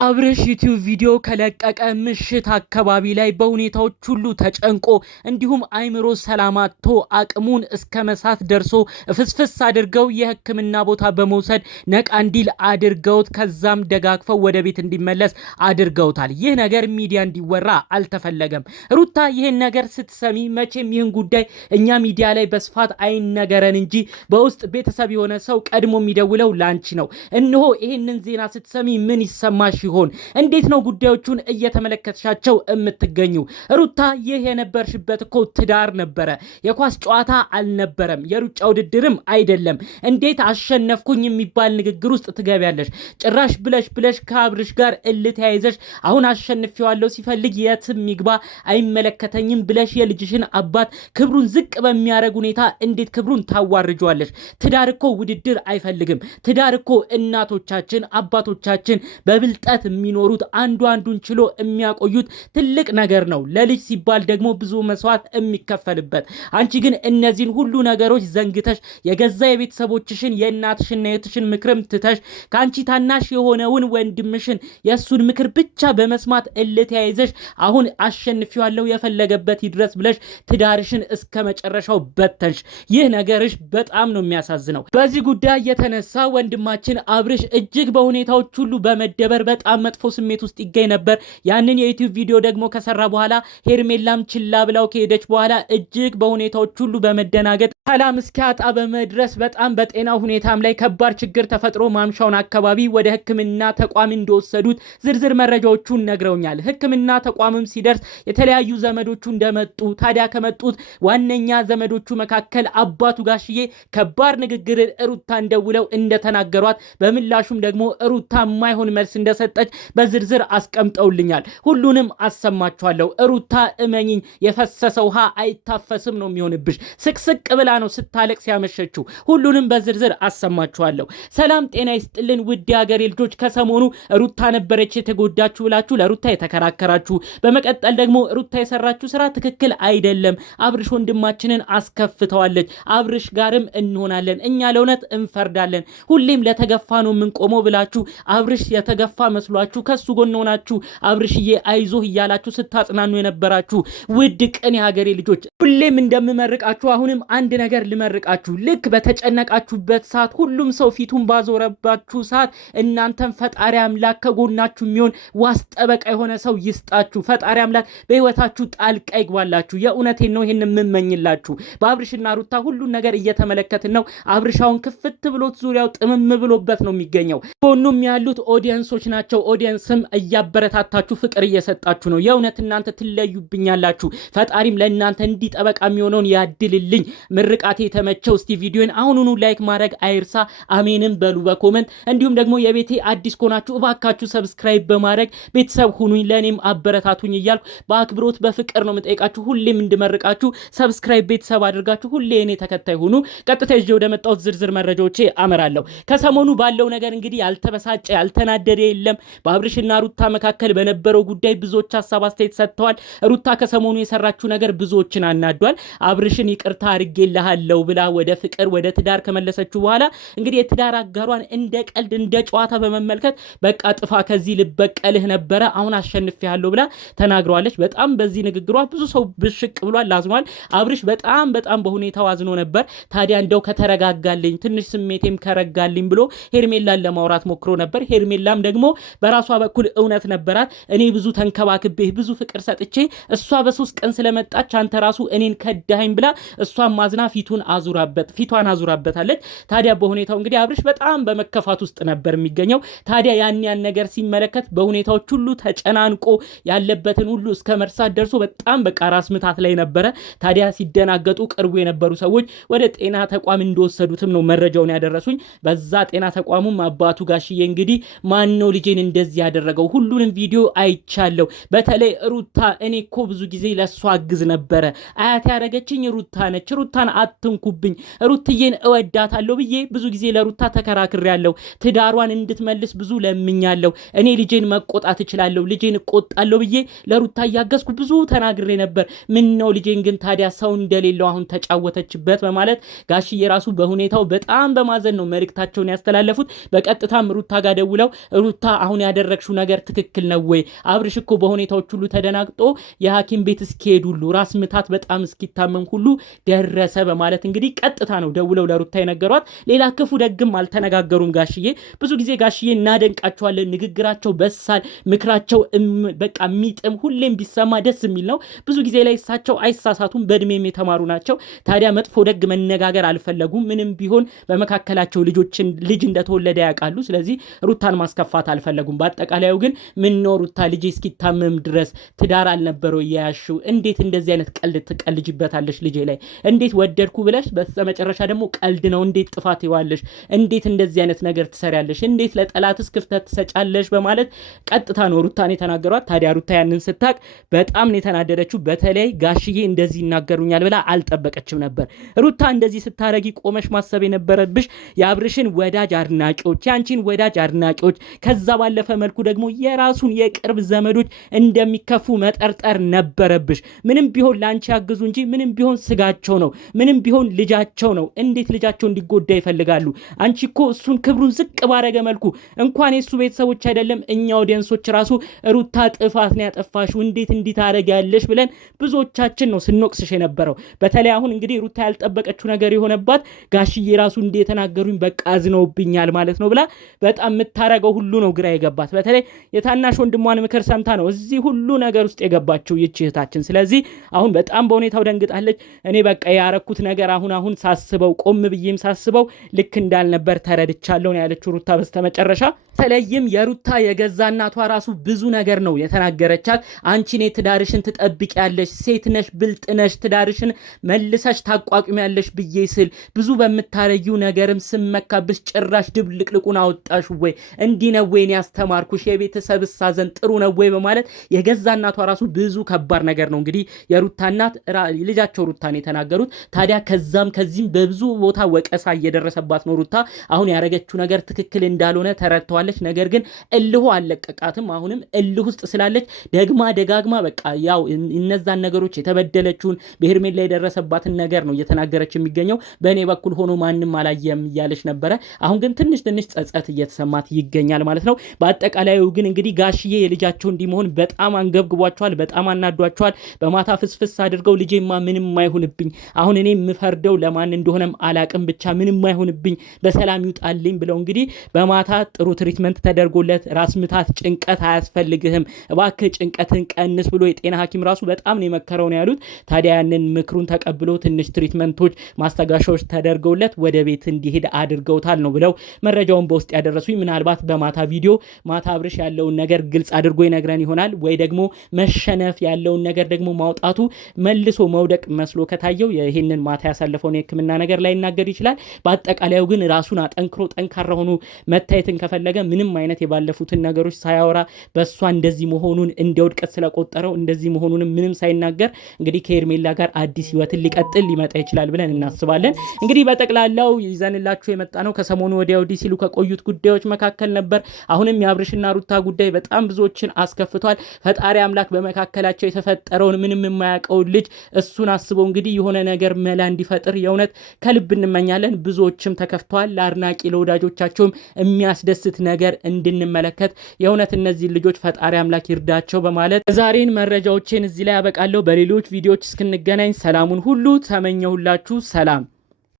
አብርሽ ዩቲዩብ ቪዲዮ ከለቀቀ ምሽት አካባቢ ላይ በሁኔታዎች ሁሉ ተጨንቆ እንዲሁም አይምሮ ሰላማቶ አቅሙን እስከ መሳት ደርሶ ፍስፍስ አድርገው የሕክምና ቦታ በመውሰድ ነቃ እንዲል አድርገውት ከዛም ደጋግፈው ወደ ቤት እንዲመለስ አድርገውታል። ይህ ነገር ሚዲያ እንዲወራ አልተፈለገም። ሩታ ይህን ነገር ስትሰሚ መቼም ይህን ጉዳይ እኛ ሚዲያ ላይ በስፋት አይነገረን እንጂ በውስጥ ቤተሰብ የሆነ ሰው ቀድሞ የሚደውለው ላንቺ ነው። እነሆ ይህንን ዜና ስትሰሚ ምን ይሰማሽ ይሆን? እንዴት ነው ጉዳዮቹን እየተመለከተሻቸው የምትገኙ? ሩታ ይህ የነበርሽበት እኮ ትዳር ነበረ፣ የኳስ ጨዋታ አልነበረም፣ የሩጫ ውድድርም አይደለም። እንዴት አሸነፍኩኝ የሚባል ንግግር ውስጥ ትገቢያለሽ? ጭራሽ ብለሽ ከአብርሽ ጋር እልተያይዘሽ አሁን አሸንፌዋለሁ ሲፈልግ የትም ይግባ አይመለከተኝም ብለሽ የልጅሽን አባት ክብሩን ዝቅ በሚያደርግ ሁኔታ እንዴት ክብሩን ታዋርጇለሽ? ትዳር እኮ ውድድር አይፈልግም። ትዳር እኮ እናቶቻችን አባቶቻችን በብልጠት የሚኖሩት አንዱን ችሎ የሚያቆዩት ትልቅ ነገር ነው። ለልጅ ሲባል ደግሞ ብዙ መስዋዕት የሚከፈልበት። አንቺ ግን እነዚህን ሁሉ ነገሮች ዘንግተሽ የገዛ የቤተሰቦችሽን የእናትሽና የእህትሽን ምክርም ትተሽ ከአንቺ ታናሽ የሆነውን ወንድምሽን የእሱን ምክር ብቻ በመስማት እልተያይዘሽ አሁን አሸንፊዋለሁ የፈለገበት ይድረስ ብለሽ ትዳርሽን እስከ መጨረሻው በተንሽ። ይህ ነገርሽ በጣም ነው የሚያሳዝነው። በዚህ ጉዳይ የተነሳ ወንድማችን አብርሽ እጅግ በሁኔታዎች ሁሉ በመደበር በጣም መጥፎ ስሜት ውስጥ ይገኝ ነበር። ያንን የዩቲዩብ ቪዲዮ ደግሞ ከሰራ በኋላ ሄርሜላም ችላ ብላው ከሄደች በኋላ እጅግ በሁኔታዎች ሁሉ በመደናገጥ ሰላም እስኪያጣ በመድረስ በጣም በጤና ሁኔታም ላይ ከባድ ችግር ተፈጥሮ ማምሻውን አካባቢ ወደ ሕክምና ተቋም እንደወሰዱት ዝርዝር መረጃዎቹን ነግረውኛል። ሕክምና ተቋምም ሲደርስ የተለያዩ ዘመዶቹ እንደመጡ፣ ታዲያ ከመጡት ዋነኛ ዘመዶቹ መካከል አባቱ ጋሽዬ ከባድ ንግግር ሩታ እንደውለው እንደተናገሯት፣ በምላሹም ደግሞ ሩታ የማይሆን መልስ እንደሰጠች በዝርዝር አስቀምጠውልኛል። ሁሉንም አሰማችኋለሁ። ሩታ እመኝኝ የፈሰሰ ውሃ አይታፈስም ነው የሚሆንብሽ። ስቅስቅ ብላ ነው ስታለቅስ ያመሸችው። ሁሉንም በዝርዝር አሰማችኋለሁ። ሰላም ጤና ይስጥልን ውድ ሀገሬ ልጆች። ከሰሞኑ ሩታ ነበረች የተጎዳችሁ ብላችሁ ለሩታ የተከራከራችሁ፣ በመቀጠል ደግሞ ሩታ የሰራችሁ ስራ ትክክል አይደለም፣ አብርሽ ወንድማችንን አስከፍተዋለች፣ አብርሽ ጋርም እንሆናለን፣ እኛ ለእውነት እንፈርዳለን፣ ሁሌም ለተገፋ ነው የምንቆመው ብላችሁ አብርሽ የተገፋ መስሏችሁ ከሱ ጎን ሆናችሁ አብርሽዬ አይዞህ እያላችሁ ስታጽናኑ የነበራችሁ ውድ ቅን የሀገሬ ልጆች፣ ሁሌም እንደምመርቃችሁ አሁንም አንድ ነገር ልመርቃችሁ። ልክ በተጨነቃችሁበት ሰዓት፣ ሁሉም ሰው ፊቱን ባዞረባችሁ ሰዓት እናንተም ፈጣሪ አምላክ ከጎናችሁ የሚሆን ዋስ ጠበቃ የሆነ ሰው ይስጣችሁ። ፈጣሪ አምላክ በህይወታችሁ ጣልቃ ይግባላችሁ። የእውነቴን ነው ይሄን የምመኝላችሁ። በአብርሽና ሩታ ሁሉን ነገር እየተመለከትን ነው። አብርሻውን ክፍት ብሎት ዙሪያው ጥምም ብሎበት ነው የሚገኘው። ጎኑም ያሉት ኦዲየንሶች ናቸው። ኦዲየንስም እያበረታታችሁ ፍቅር እየሰጣችሁ ነው። የእውነት እናንተ ትለዩብኛላችሁ። ፈጣሪም ለእናንተ እንዲጠበቃ የሚሆነውን ያድልልኝ። ምርቃቴ የተመቸው። እስቲ ቪዲዮን አሁኑኑ ላይክ ማድረግ አይርሳ። አሜንም በሉ በኮመንት። እንዲሁም ደግሞ የቤቴ አዲስ ከሆናችሁ እባካችሁ ሰብስክራይብ በማድረግ ቤተሰብ ሁኑኝ፣ ለኔም አበረታቱኝ እያልኩ በአክብሮት በፍቅር ነው የምጠይቃችሁ። ሁሌም እንድመርቃችሁ ሰብስክራይብ ቤተሰብ አድርጋችሁ ሁሌ እኔ ተከታይ ሁኑ። ቀጥታ ይዤ ወደ መጣሁት ዝርዝር መረጃዎቼ አመራለሁ። ከሰሞኑ ባለው ነገር እንግዲህ ያልተበሳጨ ያልተናደደ የለም። በአብርሽና ሩታ መካከል በነበረው ጉዳይ ብዙዎች ሀሳብ አስተያየት ሰጥተዋል። ሩታ ከሰሞኑ የሰራችው ነገር ብዙዎችን አናዷል። አብርሽን ይቅርታ አድርጌልሃለሁ ብላ ወደ ፍቅር ወደ ትዳር ከመለሰችው በኋላ እንግዲህ የትዳር አጋሯን እንደ ቀልድ እንደ ጨዋታ በመመልከት በቃ ጥፋ ከዚህ ልበቀልህ ነበረ አሁን አሸንፌሃለሁ ብላ ተናግረዋለች። በጣም በዚህ ንግግሯ ብዙ ሰው ብሽቅ ብሏል፣ አዝኗል። አብርሽ በጣም በሁኔታው አዝኖ ነበር። ታዲያ እንደው ከተረጋጋልኝ ትንሽ ስሜቴም ከረጋልኝ ብሎ ሄርሜላን ለማውራት ሞክሮ ነበር። ሄርሜላም ደግሞ በራሷ በኩል እውነት ነበራት። እኔ ብዙ ተንከባክቤህ ብዙ ፍቅር ሰጥቼ እሷ በሶስት ቀን ስለመጣች አንተ ራሱ እኔን ከዳኸኝ ብላ እሷን ማዝና ፊቷን አዙራበታለች። ታዲያ በሁኔታው እንግዲህ አብርሽ በጣም በመከፋት ውስጥ ነበር የሚገኘው። ታዲያ ያን ነገር ሲመለከት በሁኔታዎች ሁሉ ተጨናንቆ ያለበትን ሁሉ እስከ መርሳት ደርሶ በጣም በቃ ራስ ምታት ላይ ነበረ። ታዲያ ሲደናገጡ ቅርቡ የነበሩ ሰዎች ወደ ጤና ተቋም እንደወሰዱትም ነው መረጃውን ያደረሱኝ። በዛ ጤና ተቋሙም አባቱ ጋሽዬ እንግዲህ ማን ነው ልጄን እንደዚህ ያደረገው? ሁሉንም ቪዲዮ አይቻለሁ። በተለይ ሩታ እኔ እኮ ብዙ ጊዜ ለሷ አግዝ ነበረ። አያት ያደረገችኝ ሩታ ነች። ሩታን አትንኩብኝ፣ ሩትዬን እወዳታለሁ ብዬ ብዙ ጊዜ ለሩታ ተከራክሬያለሁ። ትዳሯን እንድትመልስ ብዙ ለምኛለሁ። እኔ ልጄን መቆጣት እችላለሁ፣ ልጄን እቆጣለሁ ብዬ ለሩታ እያገዝኩ ብዙ ተናግሬ ነበር። ምን ነው ልጄን ግን ታዲያ ሰው እንደሌለው አሁን ተጫወተችበት በማለት ጋሽዬ ራሱ በሁኔታው በጣም በማዘን ነው መልእክታቸውን ያስተላለፉት። በቀጥታም ሩታ ጋር ደውለው ሩታ አሁን ያደረግሽው ነገር ትክክል ነው ወይ? አብርሽ እኮ በሁኔታዎች ሁሉ ተደናግጦ የሐኪም ቤት እስኪሄድ ሁሉ ራስ ምታት በጣም እስኪታመም ሁሉ ደረሰ በማለት እንግዲህ ቀጥታ ነው ደውለው ለሩታ የነገሯት። ሌላ ክፉ ደግም አልተነጋገሩም ጋሽዬ። ብዙ ጊዜ ጋሽዬ እናደንቃቸዋለን፣ ንግግራቸው በሳል፣ ምክራቸው በቃ የሚጥም ሁሌም ቢሰማ ደስ የሚል ነው። ብዙ ጊዜ ላይ እሳቸው አይሳሳቱም፣ በእድሜም የተማሩ ናቸው። ታዲያ መጥፎ ደግ መነጋገር አልፈለጉም። ምንም ቢሆን በመካከላቸው ልጅ እንደተወለደ ያውቃሉ። ስለዚህ ሩታን ማስከፋት አልፈለጉም። በአጠቃላዩ ግን ምን ነው ሩታ ልጅ እስኪታመም ድረስ ትዳር አልነበረው ያያሽው? እንዴት እንደዚህ አይነት ቀልድ ትቀልጅበታለሽ ልጄ ላይ? እንዴት ወደድኩ ብለሽ በስተመጨረሻ ደግሞ ቀልድ ነው እንዴት ጥፋት ይዋለሽ? እንዴት እንደዚህ አይነት ነገር ትሰሪያለሽ? እንዴት ለጠላትስ ክፍተት ትሰጫለሽ? በማለት ቀጥታ ነው ሩታን የተናገሯት። ታዲያ ሩታ ያንን ስታቅ በጣም ነው የተናደደችው። በተለይ ጋሽዬ እንደዚህ ይናገሩኛል ብላ አልጠበቀችም ነበር። ሩታ እንደዚህ ስታረጊ ቆመሽ ማሰብ የነበረብሽ የአብርሽን ወዳጅ አድናቂዎች፣ ያንቺን ወዳጅ አድናቂዎች፣ ከዛ ባለፈ መልኩ ደግሞ የራሱን የቅርብ ዘመዶች እንደሚከፉ መጠርጠር ነበረብሽ። ምንም ቢሆን ላንቺ ያግዙ እንጂ ምንም ቢሆን ስጋቸው ነው፣ ምንም ቢሆን ልጃቸው ነው። እንዴት ልጃቸው እንዲጎዳ ይፈልጋሉ? አንቺ እኮ እሱን ክብሩን ዝቅ ባረገ መልኩ እንኳን የሱ ቤተሰቦች አይደለም እኛ ኦዲየንሶች ራሱ ሩታ ጥፋት ነው ያጠፋሽው እንዴት እንዲታረጊያለሽ ብለን ብዙዎቻችን ነው ስንወቅስሽ የነበረው። በተለይ አሁን እንግዲህ ሩታ ያልጠበቀችው ነገር የሆነባት ጋሽዬ ራሱ እንደ የተናገሩኝ በቃ አዝነውብኛል ማለት ነው ብላ በጣም የምታረገው ሁሉ ነው ግራ የገባት። በተለይ የታናሽ ወንድሟን ምክር ሰምታ ነው እዚህ ሁሉ ነገር ውስጥ የገባችው ይህች እህታችን። ስለዚህ አሁን በጣም በሁኔታው ደንግጣለች። እኔ በቃ ያረኩት ነገር አሁን ሳስበው ቆም ብዬም ሳስበው ልክ እንዳልነበር ተረድቻለሁ ነው ያለችው ሩታ በስተመጨረሻ። በተለይም የሩታ የገዛ እናቷ ራሱ ብዙ ነገር ነው የተናገረቻት። አንቺ ኔ ትዳርሽን ትጠብቂያለሽ፣ ሴት ነሽ፣ ብልጥ ነሽ፣ ትዳርሽን መልሰሽ ታቋቁሚያለሽ ብዬ ስል ብዙ በምታረጊው ነገርም ስመካብሽ ጭራሽ ድብልቅልቁን አወጣሽ ወይ? እንዲህ ነው ወይ ያስተማርኩሽ? የቤተሰብ ሳዘን ጥሩ ነው ወይ? በማለት የገዛ እናቷ ራሱ ብዙ ከባድ ነገር ነው እንግዲህ የሩታ እናት ልጃቸው ሩታን የተናገሩት። ታዲያ ከዚህም በብዙ ቦታ ወቀሳ እየደረሰባት ነው ሩታ። አሁን ያረገችው ነገር ትክክል እንዳልሆነ ተረድተዋለች። ነገር ግን እልሁ አለቀቃትም። አሁንም እልህ ውስጥ ስላለች ደጋግማ በቃ ያው እነዛን ነገሮች የተበደለችውን በሄርሜላ የደረሰባትን ነገር ነው እየተናገረች የሚገኘው። በእኔ በኩል ሆኖ ማንም አላየም እያለች ነበረ። አሁን ግን ትንሽ ጸጸት እየተሰማት ይገኛል ማለት ነው። በአጠቃላዩ ግን እንግዲህ ጋሽዬ የልጃቸው እንዲመሆን በጣም አንገብግቧቸዋል፣ በጣም አናዷቸዋል። በማታ ፍስፍስ አድርገው ልጄማ ምንም አይሁንብኝ፣ አሁን እኔ የምፈርደው ለማን እንደሆነም አላቅም፣ ብቻ ምንም አይሁንብኝ፣ በሰላም ይውጣልኝ ብለው እንግዲህ በማታ ጥሩ ትሪትመንት ተደርጎለት ራስ ምታት፣ ጭንቀት አያስፈልግህም እባክህ ጭንቀትን ቀንስ ብሎ የጤና ሐኪም ራሱ በጣም ነው የመከረው ነው ያሉት። ታዲያ ያንን ምክሩን ተቀብሎ ትንሽ ትሪትመንቶች፣ ማስተጋሻዎች ተደርገውለት ወደ ቤት እንዲሄድ አድርገውታል ነው ብለው መረጃውን በውስጥ ያደረሱኝ። ምናልባት በማታ ቪዲዮ ማታ አብርሽ ያለውን ነገር ግልጽ አድርጎ ይነግረን ይሆናል ወይ ደግሞ መሸነፍ ያለውን ነገር ደግሞ ማውጣቱ መልሶ መውደቅ መስሎ ከታየው ይሄንን ማታ ያሳለፈውን የሕክምና ነገር ላይ ይናገር ይችላል። በአጠቃላዩ ግን ራሱን አጠንክሮ ጠንካራ ሆኖ መታየትን ከፈለገ ምንም አይነት የባለፉትን ነገሮች ሳያወራ በእሷ እንደዚህ መሆኑን እንደ ውድቀት ስለቆጠረው እንደዚህ መሆኑንም ምንም ሳይናገር እንግዲህ ከሄርሜላ ጋር አዲስ ህይወትን ሊመጣ ይችላል ብለን እናስባለን። እንግዲህ በጠቅላላው ይዘንላችሁ የመጣ ነው ከሰሞኑ ወዲያ ወዲህ ሲሉ ከቆዩት ጉዳዮች መካከል ነበር። አሁንም የአብርሽና ሩታ ጉዳይ በጣም ብዙዎችን አስከፍቷል። ፈጣሪ አምላክ በመካከላቸው የተፈጠረውን ምንም የማያውቀውን ልጅ እሱን አስበው እንግዲህ የሆነ ነገር መላ እንዲፈጥር የእውነት ከልብ እንመኛለን። ብዙዎችም ተከፍተዋል። ለአድናቂ ለወዳጆቻቸውም የሚያስደስት ነገር እንድንመለከት የእውነት እነዚህ ልጆች ፈጣሪ አምላክ ይርዳቸው በማለት ዛሬን መረጃዎችን እዚህ ላይ ያበቃለሁ። በሌሎች ቪዲዮዎች እስክንገናኝ ሰላሙን ሁሉ ተመኘሁላችሁ። ሰላም።